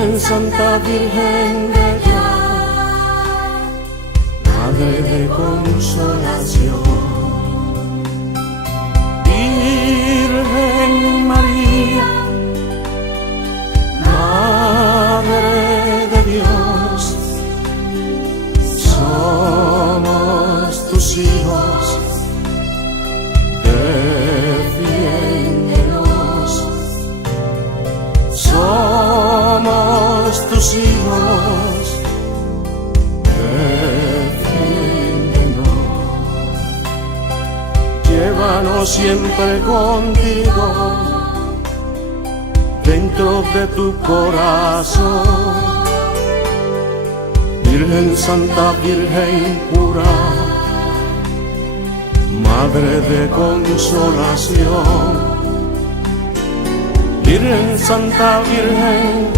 Virgen Santa, Virgen de Dios, Madre de consolación. Virgen María, Madre de Dios, somos tus hijos, defiéndenos. Somos tus hijos, defiéndenos. Llévanos siempre contigo, dentro de tu corazón. Virgen Santa, Virgen pura, Madre de consolación. Virgen Santa, Virgen